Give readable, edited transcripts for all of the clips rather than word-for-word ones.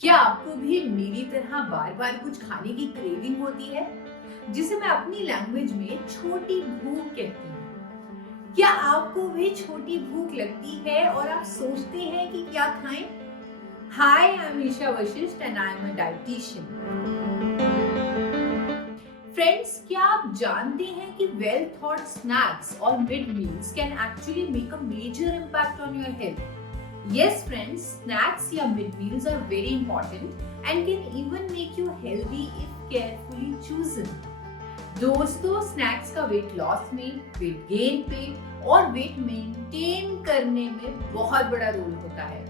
क्या आपको भी मेरी तरह बार बार कुछ खाने की क्रेविंग होती है, जिसे मैं अपनी लैंग्वेज में छोटी भूख कहती हूँ? क्या आपको भी छोटी भूख लगती है और आप सोचते हैं कि क्या खाएं? Hi, I am Isha Vashishtha and I am a dietitian. Friends, क्या आप जानते हैं कि वेल थॉट स्नैक्स और mid meals can actually make a major impact on your health? Yes, friends, snacks या mid meals are very important and can even make you healthy if carefully chosen. दोस्तों, snacks का weight loss में, weight gain पे और weight maintain करने में बहुत बड़ा रोल होता है,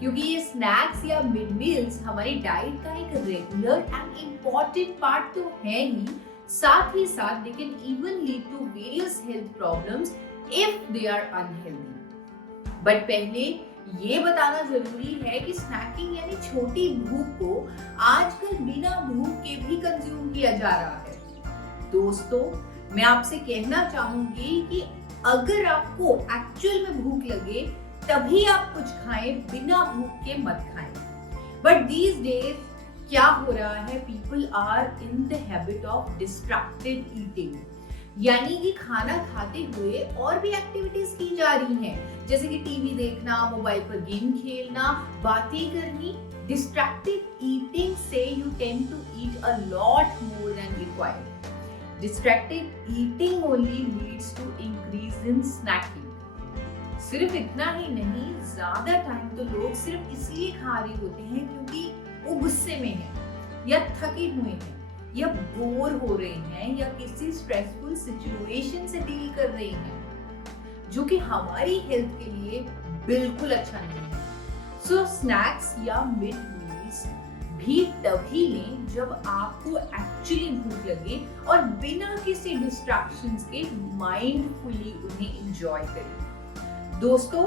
क्योंकि ये स्नैक्स या मिड मील्स हमारी डाइट का एक रेगुलर एंड इम्पॉर्टेंट पार्ट तो है ही साथ they can even lead to various health problems if they are unhealthy. But पहले ये बताना जरूरी है कि स्नैकिंग यानी छोटी भूख को आजकल बिना भूख के भी कंज्यूम किया जा रहा है। दोस्तों, मैं आपसे कहना चाहूंगी कि अगर आपको एक्चुअल में भूख लगे तभी आप कुछ खाएं, बिना भूख के मत खाएं। बट दीज डेज क्या हो रहा है, people are in the habit of distracted eating, यानी कि खाना खाते हुए और भी एक्टिविटीज की जा रही हैं, जैसे कि टीवी देखना, मोबाइल पर गेम खेलना, बातें करनी। डिस्ट्रैक्टेड ईटिंग से you tend to eat a lot more than required. Distracted eating only leads to increase in snacking. सिर्फ इतना ही नहीं, ज्यादा टाइम तो लोग सिर्फ इसलिए खा रहे होते हैं क्योंकि वो गुस्से में हैं या थके हुए हैं या बोर हो रहे हैं या किसी स्ट्रेसफुल सिचुएशन से डील कर रहे हैं, जो कि हमारी हेल्थ के लिए बिल्कुल अच्छा नहीं है। सो स्नैक्स या मिड मील्स भी तभी लें जब आपको एक्चुअली भूख लगे और बिना किसी डिस्ट्रैक्शंस के माइंडफुली उन्हें एंजॉय करें। दोस्तों,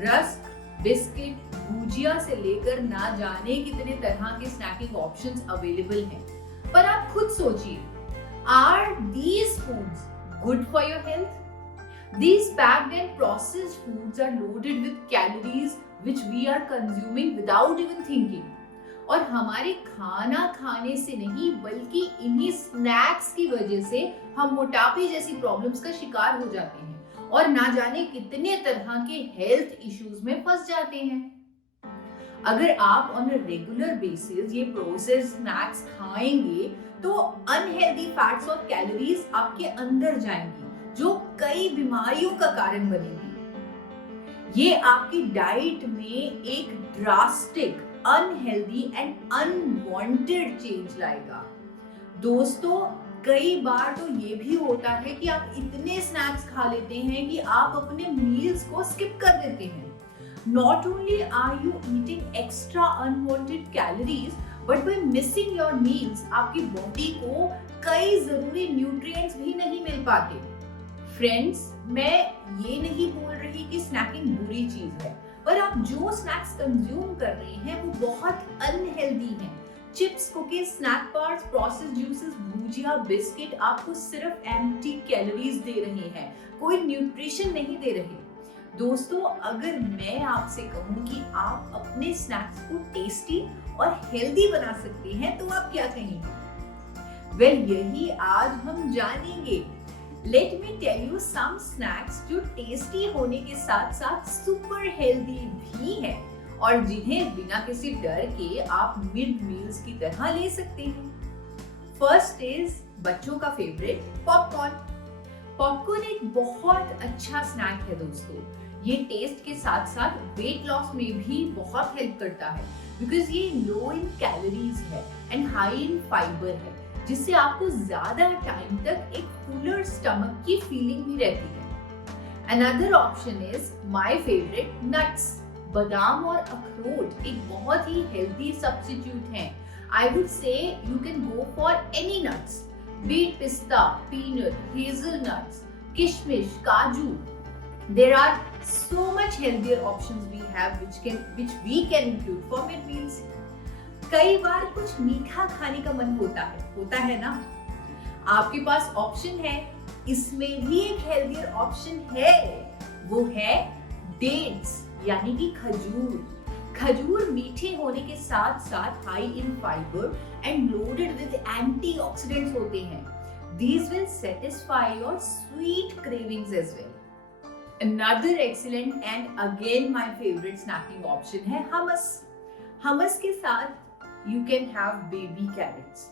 रस्क, बिस्किट, भुजिया से लेकर ना जाने कितने तरह के स्नैकिंग ऑप्शंस अवेलेबल हैं, पर आप खुद सोचिए, are these foods good for your health? These packed and processed foods are loaded with calories which we are consuming without even thinking. और हमारे खाना खाने से नहीं बल्कि इन्हीं स्नैक्स की वजह से हम मोटापे जैसी प्रॉब्लम्स का शिकार हो जाते हैं और ना जाने कितने तरह के हेल्थ इश्यूज में फंस जाते हैं। अगर आप ऑन अ रेगुलर बेसिस ये प्रोसेस्ड स्नैक्स खाएंगे तो अनहेल्दी फैट्स और कैलोरीज आपके अंदर जाएंगी, जो कई बीमारियों का कारण बनेगी। ये आपकी डाइट में एक drastic, unhealthy and unwanted change लाएगा। दोस्तों, कई बार तो ये भी होता है कि आप इतने स्नैक्स खा लेते हैं कि आप अपने मील्स को स्किप कर देते हैं। Not only are you eating extra unwanted calories, but by missing your meals, आपकी बॉडी को कई जरूरी न्यूट्रिएंट्स भी नहीं मिल पाते। फ्रेंड्स, मैं ये नहीं बोल रही कि स्नैकिंग बुरी चीज है, पर आप जो स्नैक्स कंज्यूम कर रहे हैं वो बहुत अनहेल्दी हैं। Chips, cookies, snack bars, processed juices, bhujia, biscuit आपको सिर्फ एम्प्टी कैलोरीज दे रहे हैं, कोई न्यूट्रिशन नहीं दे रहे। दोस्तों, अगर मैं आपसे कहूं कि आप अपने स्नैक्स को टेस्टी और हेल्दी बना सकते हैं तो आप क्या कहेंगे? वेल, यही आज हम जानेंगे। Let me tell you some snacks जो टेस्टी होने के साथ साथ सुपर हेल्दी भी हैं और जिन्हें बिना किसी डर के आप मिड मील्स की तरह ले सकते हैं। फर्स्ट इज बच्चों का फेवरेट पॉपकॉर्न। पॉपकॉर्न एक बहुत अच्छा स्नैक है दोस्तों। ये टेस्ट के साथ साथ वेट लॉस में भी बहुत हेल्प करता है, बिकॉज ये लो इन कैलोरीज है एंड हाई इन फाइबर है, जिससे आपको ज्यादा टाइम तक एक फुलर स्टमक की फीलिंग भी रहती है। Another option is my favourite nuts. बादाम और अखरोट एक बहुत ही हेल्दी सब्स्टिट्यूट हैं। I would say you can go for any nuts, be it pista, peanut, hazelnuts, kishmish, kaju. There are so much healthier options we have which we can include for mid meals. कई बार कुछ मीठा खाने का मन होता है ना? आपके पास ऑप्शन है, इसमें भी एक हेल्दियर ऑप्शन है, वो है डेट्स यानी कि खजूर। खजूर मीठे होने के साथ साथ high in fibre and loaded with antioxidants होते हैं. These will satisfy your sweet cravings as well. Another excellent and again my favorite snacking option है hummus. Hummus के साथ you can have baby carrots.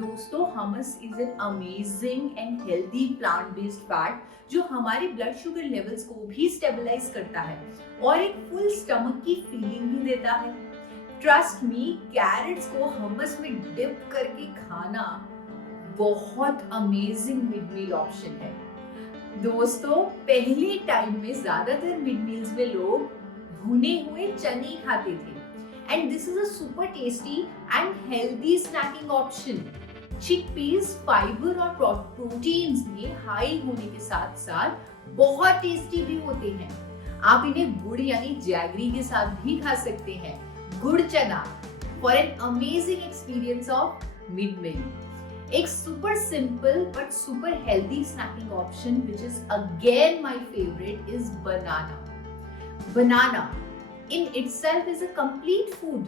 दोस्तों, hummus is an amazing and healthy plant-based fat जो हमारे blood sugar levels को भी stabilise करता है और एक फुल स्टमक की फीलिंग भी देता है. ट्रस्ट मी, कैरेट्स को hummus में डिप करके खाना बहुत अमेजिंग मिड मील ऑप्शन है. दोस्तों, पहले टाइम में ज्यादातर मिड मील्स में लोग भुने हुए चने खाते थे and this is a super tasty and healthy snacking option. Chickpeas fibre और प्रोटीन्स में हाई होने के साथ साथ बहुत टेस्टी भी होते हैं. आप इन्हें गुड़ यानी जैगरी के साथ भी खा सकते हैं. Gur chana for an amazing experience of mid meal. एक super simple but super healthy snacking option which is again my favourite is banana. Banana in itself is a complete food.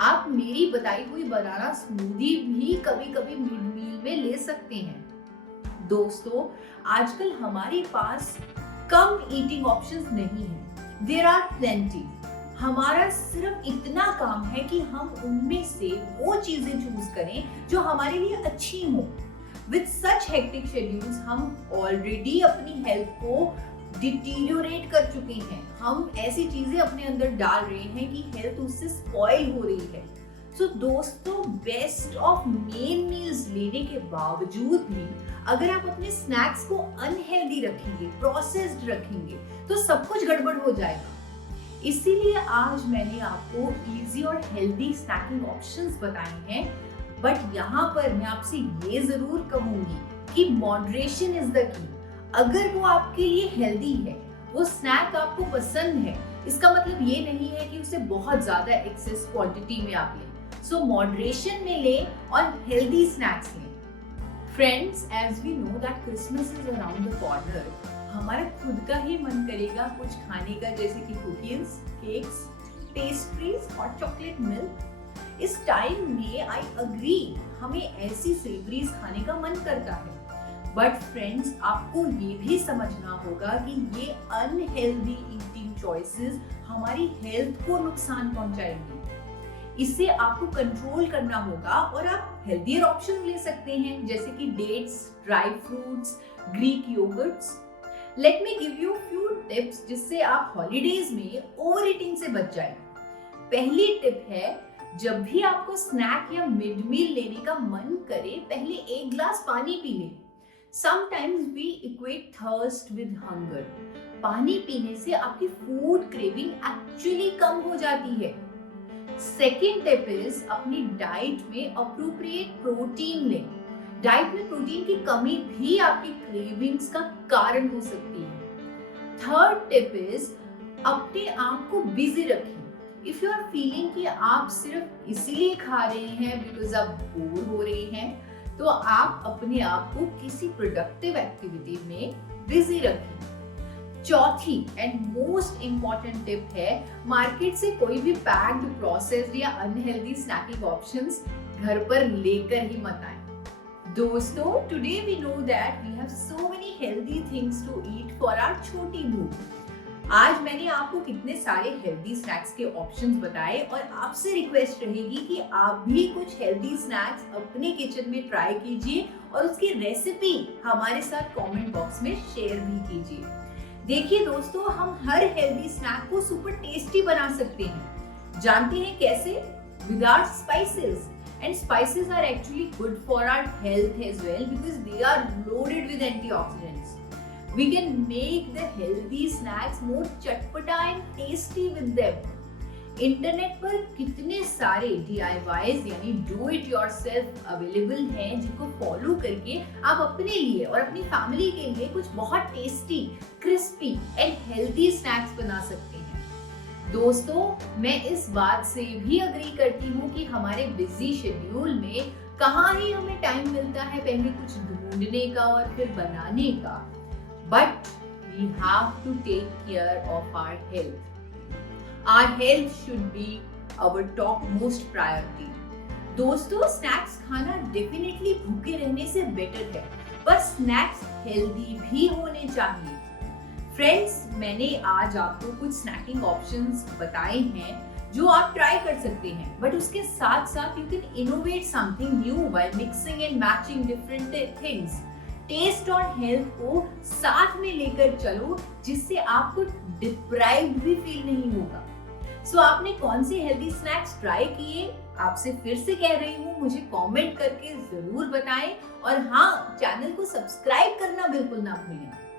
आप मेरी बताई हुई बनाना स्मूदी भी कभी कभी मिड मील में ले सकते हैं. दोस्तों, आजकल हमारे पास कम ईटिंग ऑप्शंस नहीं है. There are plenty. हमारा सिर्फ इतना काम है कि हम उनमें से वो चीजें चूज करें जो हमारे लिए अच्छी हो. विद सच हेक्टिक शेड्यूल्स हम ऑलरेडी अपनी हेल्थ को डिटीरियोरेट कर चुके हैं. हम ऐसी चीजें अपने अंदर डाल रहे हैं कि हेल्थ उससे स्पॉइल हो रही है. सो दोस्तों, बेस्ट ऑफ मेन मील्स लेने के बावजूद भी अगर आप अपने स्नैक्स को अनहेल्दी रखेंगे, प्रोसेस्ड रखेंगे, तो सब कुछ गड़बड़ हो जाएगा. इसीलिए आज मैंने आपको इजी और हेल्दी स्नैकिंग ऑप्शंस बताए हैं. बट यहाँ पर मैं आपसे ये जरूर कहूंगी कि मॉडरेशन इज द की. अगर वो आपके लिए हेल्दी है, वो स्नैक आपको पसंद है, इसका मतलब ये नहीं है कि उसे बहुत ज्यादा एक्सेस क्वांटिटी में आप लें. सो मॉडरेशन में लें और हेल्दी स्नैक्स लें. Friends, as we know that Christmas is around the corner. हमारा खुद का ही मन करेगा कुछ खाने का, जैसे कि कुकीज, केक्स, पेस्ट्रीज और चॉकलेट मिल्क. इस टाइम में आई अग्री, हमें ऐसी सेवरीज खाने का मन करता है. बट फ्रेंड्स, आपको ये भी समझना होगा कि ये अनहेल्दी ईटिंग चॉइसेस हमारी हेल्थ को नुकसान पहुंचाएंगी. इससे आपको कंट्रोल करना होगा और आप हेल्दियर ऑप्शन ले सकते हैं, जैसे कि dates, dry fruits, Greek yogurts. Let me give you few tips जिससे आप हॉलीडेज में ओवर ईटिंग से बच जाएं. पहली टिप है, जब भी आपको स्नैक या मिड मील लेने का मन करे, पहले एक ग्लास पानी पी लें. Sometimes we equate thirst with hunger. पानी पीने से आपकी फूड क्रेविंग एक्चुअली कम हो जाती है. सेकेंड टिप इज, अपनी डाइट में अप्रोप्रिएट प्रोटीन लें. डाइट में प्रोटीन की कमी भी आपकी क्रेविंग्स का कारण हो सकती है. थर्ड टिप इज, अपने आप को बिजी रखें. इफ यू आर फीलिंग कि आप सिर्फ इसीलिए खा रहे हैं बिकॉज आप बोर हो रहे हैं, तो आप अपने आप को किसी प्रोडक्टिव एक्टिविटी में बिजी रखें. चौथी एंड मोस्ट इंपॉर्टेंट टिप है, मार्केट से कोई भी पैक्ड, प्रोसेस्ड या अनहेल्दी स्नैकिंग ऑप्शंस घर पर लेकर ही मत आएं. दोस्तों, today we know that we have so many healthy things to eat for our छोटी भूख. आज मैंने आपको कितने सारे हेल्दी स्नैक्स के ऑप्शंस बताए और आपसे रिक्वेस्ट रहेगी कि आप भी कुछ हेल्दी स्नैक्स अपने किचन में ट्राई कीजिए और उसकी रेसिपी हमारे साथ कमेंट बॉक्स में शेयर भी कीजिए. देखिए दोस्तों, हम हर हेल्दी स्नैक को सुपर टेस्टी बना सकते हैं. जानते हैं कैसे? Without spices. And spices are actually good for our health as well because they are loaded with antioxidants. We can make the healthy snacks more chatpata and tasty with them. Internet पर कितने सारे DIYs यानी do it yourself available हैं, जिनको follow करके आप अपने लिए और अपनी फैमिली के लिए कुछ बहुत tasty, crispy and healthy snacks बना सकते हैं. दोस्तों, मैं इस बात से भी अग्री करती हूँ कि हमारे बिजी शेड्यूल में कहाँ ही हमें टाइम मिलता है पहले कुछ ढूंढने का और फिर बनाने का. But we have to take care of our health. Our health should be our top most priority. दोस्तों, स्नैक्स खाना डेफिनेटली भूखे रहने से बेटर है, पर स्नैक्स हेल्दी भी होने चाहिए। फ्रेंड्स, मैंने आज आपको कुछ स्नैकिंग ऑप्शंस बताए हैं जो आप ट्राई कर सकते हैं, बट उसके साथ साथ you can innovate something new while mixing and matching different things. Taste और हेल्थ को साथ में लेकर चलो, जिससे आपको डिप्राइव्ड भी फील नहीं होगा। सो आपने कौन से हेल्दी स्नैक्स ट्राई किए? आपसे फिर से कह रही हूँ, मुझे कमेंट करके जरूर बताएं, और हाँ, चैनल को सब्सक्राइब करना बिल्कुल ना भूलें।